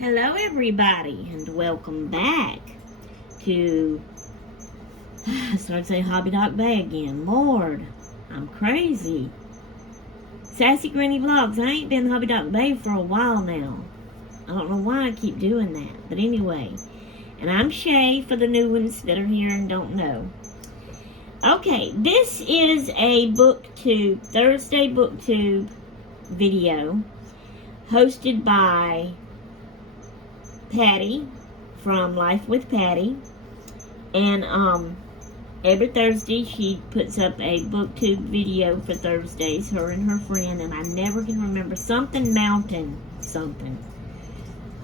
Hello everybody and welcome back to I started to say Hobby Doc Bay again. Lord, I'm crazy. Sassy Granny Vlogs. I ain't been Hobby Doc Bay for a while now. I don't know why I keep doing that. But anyway. And I'm Shay for the new ones that are here and don't know. Okay, this is a BookTube, Thursday BookTube video hosted by Patti from Life with Patti, and every Thursday she puts up a BookTube video for Thursdays, her and her friend, and I never can remember something mountain something.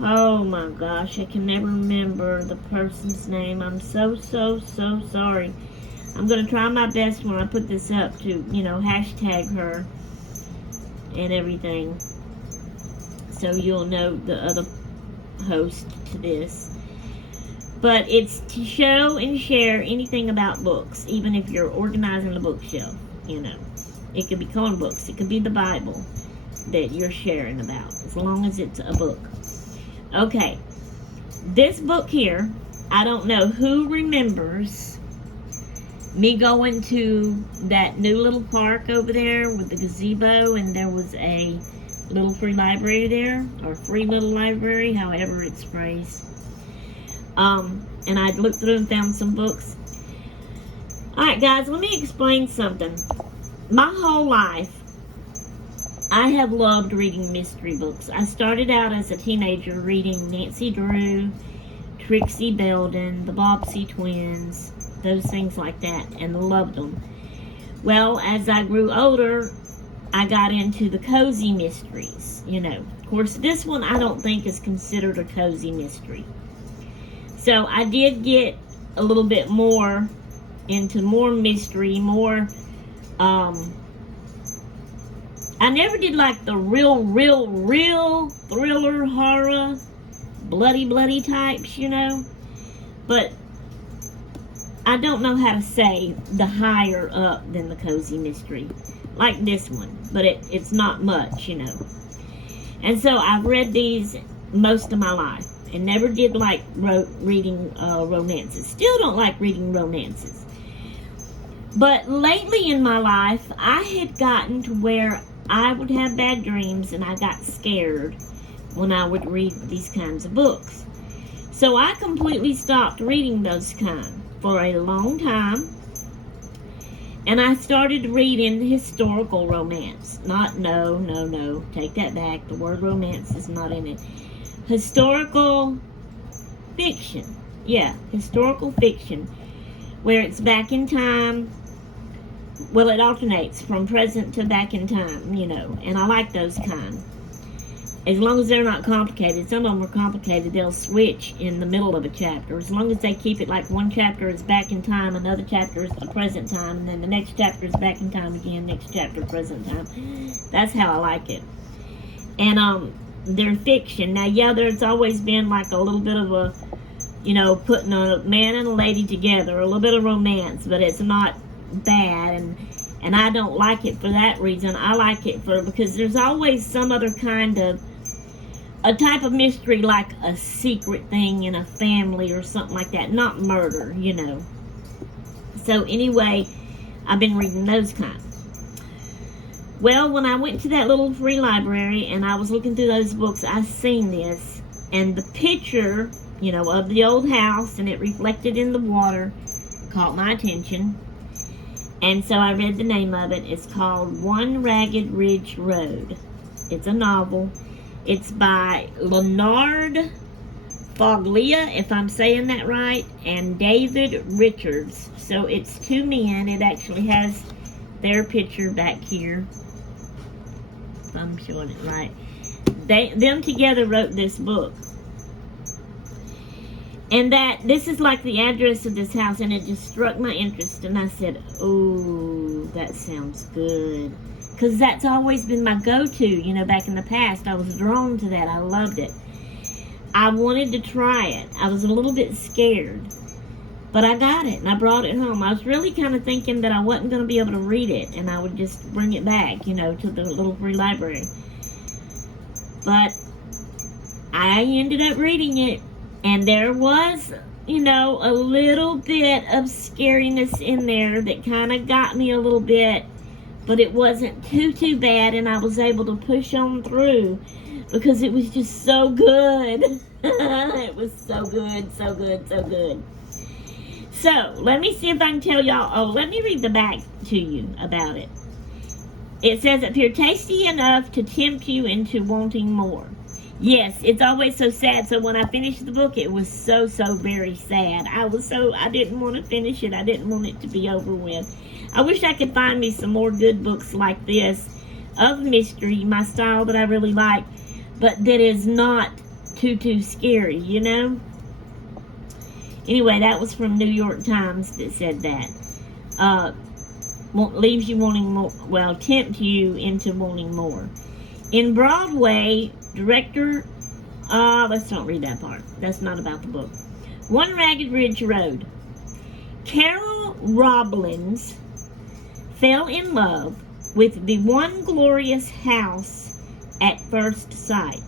Oh my gosh, I can never remember the person's name. I'm so sorry. I'm gonna try my best when I put this up to, hashtag her and everything, so you'll know the other host to this. But it's to show and share anything about books, even if you're organizing the bookshelf. It could be coloring books, it could be the Bible that you're sharing about, as long as it's a book. Okay, this book here, I don't know who remembers me going to that new little park over there with the gazebo, and there was a little free library there, or free little library, however it's phrased. And I looked through and found some books. Alright guys, let me explain something. My whole life, I have loved reading mystery books. I started out as a teenager reading Nancy Drew, Trixie Belden, the Bobbsey twins, those things like that, and loved them. Well, as I grew older, I got into the cozy mysteries, Of course, this one I don't think is considered a cozy mystery. So I did get a little bit more into more mystery, more, I never did like the real thriller, horror, bloody types, But I don't know how to say the higher up than the cozy mystery. Like this one, but it's not much, And so I've read these most of my life and never did like reading romances. Still don't like reading romances. But lately in my life, I had gotten to where I would have bad dreams and I got scared when I would read these kinds of books. So I completely stopped reading those kind for a long time. And I started reading historical romance. No, take that back. The word romance is not in it. Historical fiction. Yeah, historical fiction. Where it's back in time. Well, it alternates from present to back in time, And I like those kind. As long as they're not complicated. Some of them are complicated. They'll switch in the middle of a chapter. As long as they keep it like one chapter is back in time, another chapter is the present time, and then the next chapter is back in time again, next chapter present time. That's how I like it. And they're fiction. Now, yeah, there's always been like a little bit of a, putting a man and a lady together, a little bit of romance, but it's not bad, and I don't like it for that reason. I like it because there's always some other kind of a type of mystery, like a secret thing in a family or something like that. Not murder, So anyway, I've been reading those kind. Well, when I went to that little free library and I was looking through those books, I seen this. And the picture, of the old house and it reflected in the water caught my attention. And so I read the name of it. It's called One Ragged Ridge Road. It's a novel. It's by Leonard Foglia, if I'm saying that right, and David Richards. So it's two men. It actually has their picture back here, if I'm showing it right. Them together wrote this book. And this is like the address of this house, and it just struck my interest, and I said, oh, that sounds good. Because that's always been my go-to, back in the past. I was drawn to that. I loved it. I wanted to try it. I was a little bit scared. But I got it, and I brought it home. I was really kind of thinking that I wasn't going to be able to read it, and I would just bring it back, to the little free library. But I ended up reading it, and there was, you know, a little bit of scariness in there that kind of got me a little bit, but it wasn't too bad, and I was able to push on through because it was just so good. It was so good, so good, so good. So, let me see if I can tell y'all. Oh, let me read the back to you about it. It says, appear tasty enough to tempt you into wanting more. Yes, it's always so sad. So when I finished the book, it was so very sad. I didn't want to finish it. I didn't want it to be over with. I wish I could find me some more good books like this of mystery, my style that I really like, but that is not too scary, you know? Anyway, that was from New York Times that said that. Leaves you wanting more, well, tempt you into wanting more. In Broadway, director, let's not read that part. That's not about the book. One Ragged Ridge Road. Carol Robbins fell in love with the one glorious house at first sight.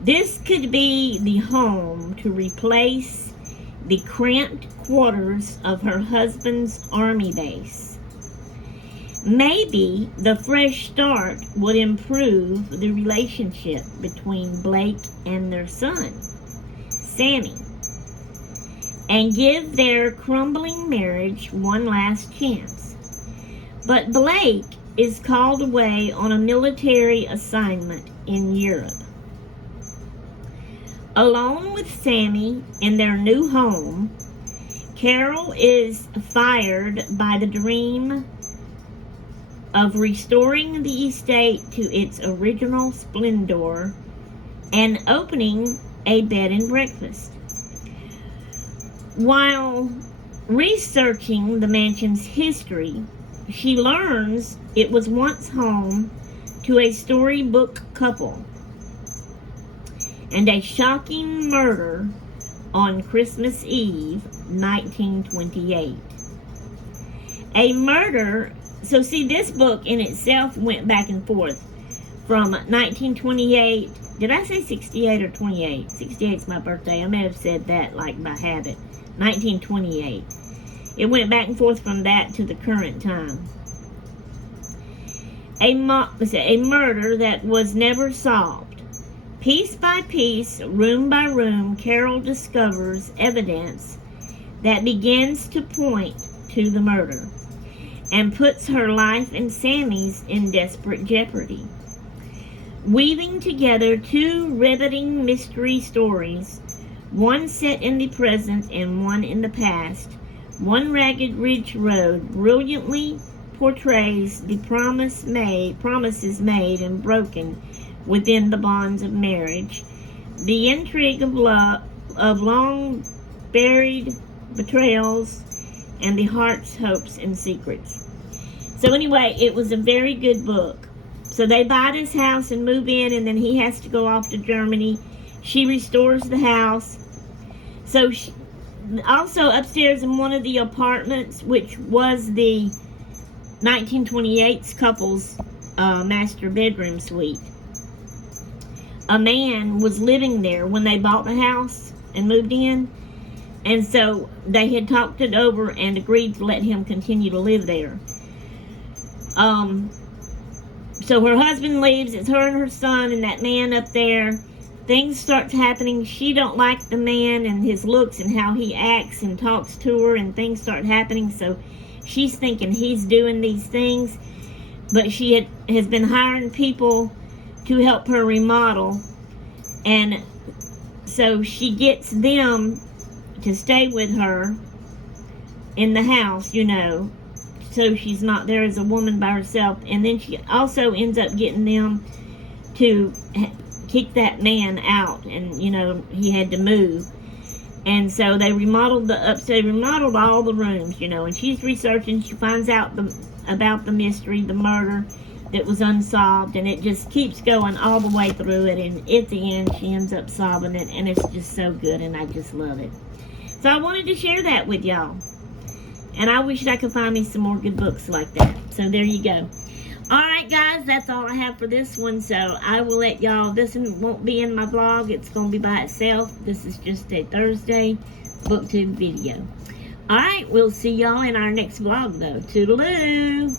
This could be the home to replace the cramped quarters of her husband's army base. Maybe the fresh start would improve the relationship between Blake and their son, Sammy, and give their crumbling marriage one last chance. But Blake is called away on a military assignment in Europe. Alone with Sammy in their new home, Carol is fired by the dream of restoring the estate to its original splendor and opening a bed and breakfast. While researching the mansion's history, she learns it was once home to a storybook couple and a shocking murder on Christmas Eve, 1928. A murder, so see, this book in itself went back and forth from 1928, did I say 68 or 28? 68 is my birthday. I may have said that like by habit. 1928. It went back and forth from that to the current time. A murder that was never solved. Piece by piece, room by room, Carol discovers evidence that begins to point to the murder and puts her life and Sammy's in desperate jeopardy. Weaving together two riveting mystery stories, one set in the present and one in the past, One Ragged Ridge Road brilliantly portrays the promises made and broken within the bonds of marriage, the intrigue of love, of long buried betrayals, and the heart's hopes and secrets. So anyway, it was a very good book. So they buy this house and move in, and then he has to go off to Germany. She restores the house. So also upstairs in one of the apartments, which was the 1928's couple's master bedroom suite, a man was living there when they bought the house and moved in. And so they had talked it over and agreed to let him continue to live there. So her husband leaves. It's her and her son and that man up there. Things start happening. She don't like the man and his looks and how he acts and talks to her, and things start happening. So she's thinking he's doing these things. But she has been hiring people to help her remodel. And so she gets them to stay with her in the house, you know, so she's not there as a woman by herself. And then she also ends up getting them to kick that man out, and you know, he had to move. And so they remodeled remodeled all the rooms, you know, and she's researching. She finds out about the mystery, the murder that was unsolved, and it just keeps going all the way through it, and at the end she ends up solving it, and it's just so good, and I just love it. So I wanted to share that with y'all, and I wish I could find me some more good books like that. So there you go. Alright guys, that's all I have for this one, so I will let y'all, this one won't be in my vlog, it's going to be by itself. This is just a Thursday BookTube video. Alright, we'll see y'all in our next vlog though. Toodaloo!